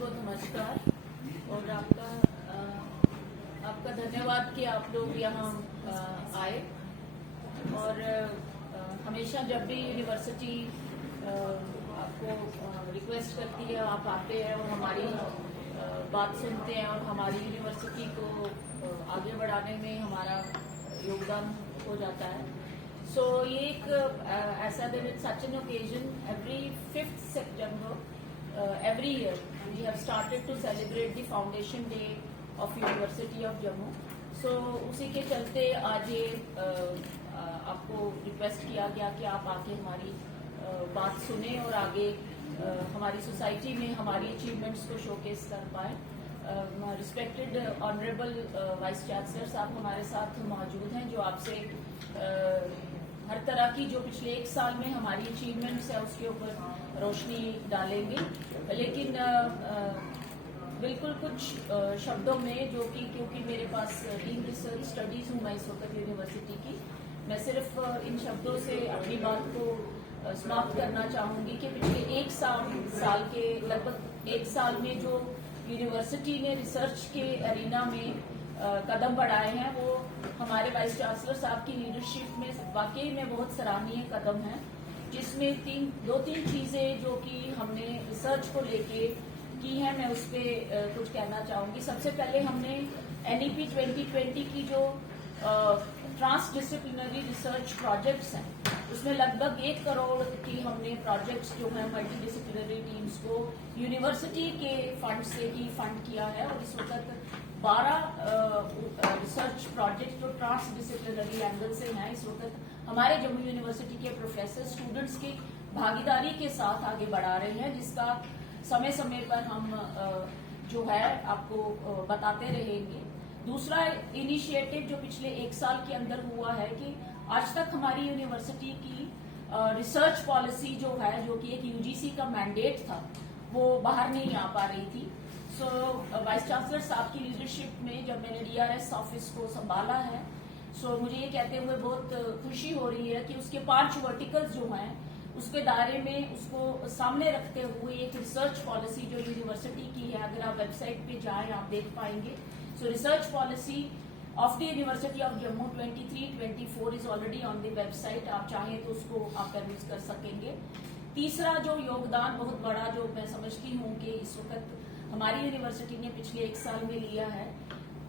बहुत नमस्कार और आपका धन्यवाद कि आप लोग यहाँ आए। और हमेशा जब भी यूनिवर्सिटी आपको रिक्वेस्ट करती है आप आते हैं और हमारी बात सुनते हैं और हमारी यूनिवर्सिटी को आगे बढ़ाने में हमारा योगदान हो जाता है। सो ये एक ऐसा दिन, it's such an occasion. Every 5th September every year we have started to celebrate the foundation day of University of Jammu. So उसी के चलते आज ये आपको रिक्वेस्ट किया गया कि आप आके हमारी बात सुने और आगे हमारी सोसाइटी में हमारी अचीवमेंट्स को शोकेस कर पाए। रिस्पेक्टेड ऑनरेबल वाइस चांसलर साहब हमारे साथ मौजूद हैं जो आपसे हर तरह की जो पिछले 1 साल में हमारी अचीवमेंट्स है उसके ऊपर रोशनी डालेंगे। लेकिन बिल्कुल कुछ शब्दों में जो कि क्योंकि मेरे पास डीन रिसर्च स्टडीज हूँ मैं इस वक्त यूनिवर्सिटी की, मैं सिर्फ इन शब्दों से अपनी बात को समाप्त करना चाहूंगी कि पिछले 1 साल के लगभग 1 साल में जो यूनिवर्सिटी ने रिसर्च के एरिना में कदम बढ़ाए हैं वो हमारे वाइस चांसलर साहब की लीडरशिप में वाकई में बहुत सराहनीय कदम है, जिसमें दो तीन चीजें जो कि हमने रिसर्च को लेके की है मैं उस पर कुछ कहना चाहूंगी। सबसे पहले हमने NEP 2020 की जो ट्रांस डिसिप्लिनरी रिसर्च प्रोजेक्ट्स हैं उसमें लगभग 1 करोड़ की हमने प्रोजेक्ट्स जो है मल्टी डिसिप्लिनरी टीम्स को यूनिवर्सिटी के फंड से ही फंड किया है। और इस वक्त 12 रिसर्च प्रोजेक्ट जो ट्रांस डिसिप्लिनरी एंगल से हैं इस वक्त हमारे जम्मू यूनिवर्सिटी के प्रोफेसर स्टूडेंट्स की भागीदारी के साथ आगे बढ़ा रहे हैं, जिसका समय समय पर हम जो है आपको बताते रहेंगे। दूसरा इनिशिएटिव जो पिछले 1 साल के अंदर हुआ है कि आज तक हमारी यूनिवर्सिटी की रिसर्च पॉलिसी जो है जो कि एक UGC का मैंडेट था वो बाहर नहीं आ पा रही थी। सो वाइस चांसलर साहब की लीडरशिप में जब मैंने DRS ऑफिस को संभाला है मुझे ये कहते हुए बहुत खुशी हो रही है कि उसके 5 वर्टिकल्स जो हैं उसके दायरे में उसको सामने रखते हुए एक रिसर्च पॉलिसी जो यूनिवर्सिटी की है, अगर आप वेबसाइट पे जाएं आप देख पाएंगे। सो research policy of the university of Jammu 23-24 is already on the website, आप चाहें तो उसको आप परचेज कर सकेंगे। तीसरा जो योगदान बहुत बड़ा जो मैं समझती हूँ कि इस वक्त हमारी यूनिवर्सिटी ने पिछले 1 साल में लिया है,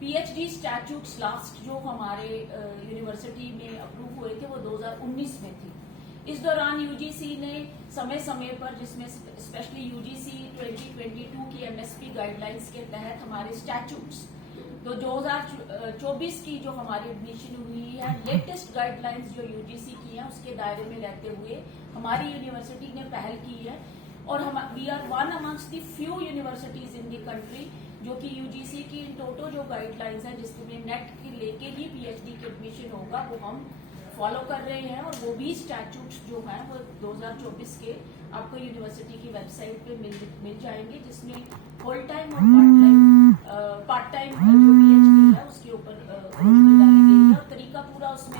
PhD स्टैट्यूट्स लास्ट जो हमारे यूनिवर्सिटी में अप्रूव हुए थे वो 2019 में थी। इस दौरान UGC ने समय समय पर, जिसमें स्पेशली UGC 2022 की MSP गाइडलाइंस के तहत हमारे स्टैट्यूट्स तो 2024 की जो हमारी एडमिशन हुई है लेटेस्ट गाइडलाइंस जो UGC की है उसके दायरे में रहते हुए हमारी यूनिवर्सिटी ने पहल की है। और हम we are one amongst the few universities in the country जो कि UGC की टोटो जो गाइडलाइंस है जिसमें नेट की लेके ही PhD की एडमिशन होगा वो हम फॉलो कर रहे हैं। और वो भी स्टैट्यूट्स जो हैं वो 2024 के आपको यूनिवर्सिटी की वेबसाइट पे मिल जाएंगे, जिसमें फुल टाइम और पार्ट टाइम जो PhD है उसके ऊपर रोशनी डाली गई है और तरीका पूरा उसमें